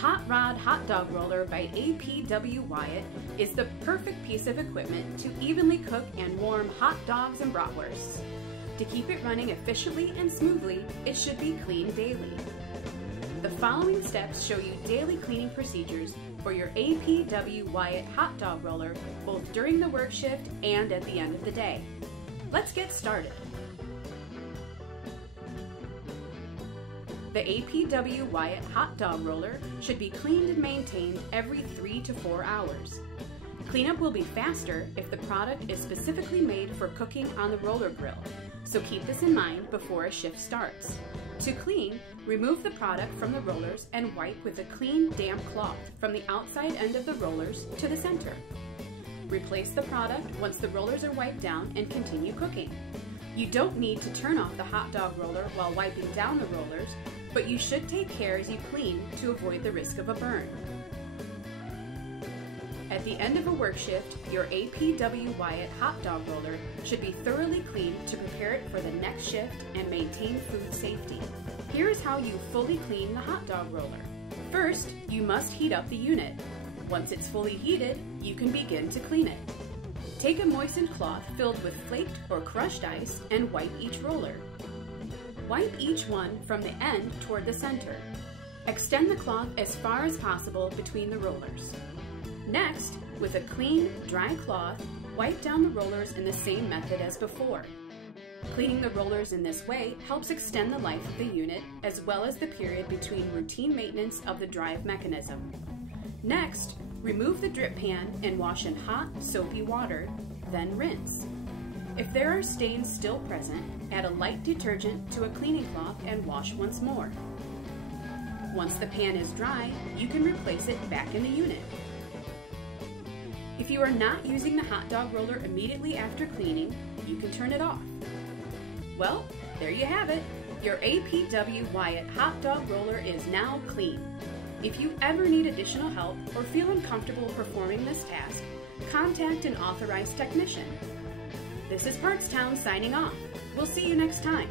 Hot Rod Hot Dog Roller by APW Wyott is the perfect piece of equipment to evenly cook and warm hot dogs and bratwursts. To keep it running efficiently and smoothly, it should be cleaned daily. The following steps show you daily cleaning procedures for your APW Wyott hot dog roller, both during the work shift and at the end of the day. Let's get started. The APW Wyott hot dog roller should be cleaned and maintained every 3 to 4 hours. Cleanup will be faster if the product is specifically made for cooking on the roller grill, so keep this in mind before a shift starts. To clean, remove the product from the rollers and wipe with a clean, damp cloth from the outside end of the rollers to the center. Replace the product once the rollers are wiped down and continue cooking. You don't need to turn off the hot dog roller while wiping down the rollers, but you should take care as you clean to avoid the risk of a burn. At the end of a work shift, your APW Wyott hot dog roller should be thoroughly cleaned to prepare it for the next shift and maintain food safety. Here is how you fully clean the hot dog roller. First, you must heat up the unit. Once it's fully heated, you can begin to clean it. Take a moistened cloth filled with flaked or crushed ice and wipe each roller. Wipe each one from the end toward the center. Extend the cloth as far as possible between the rollers. Next, with a clean, dry cloth, wipe down the rollers in the same method as before. Cleaning the rollers in this way helps extend the life of the unit as well as the period between routine maintenance of the drive mechanism. Next, remove the drip pan and wash in hot, soapy water, then rinse. If there are stains still present, add a light detergent to a cleaning cloth and wash once more. Once the pan is dry, you can replace it back in the unit. If you are not using the hot dog roller immediately after cleaning, you can turn it off. Well, there you have it. Your APW Wyott hot dog roller is now clean. If you ever need additional help or feel uncomfortable performing this task, contact an authorized technician. This is Partstown signing off. We'll see you next time.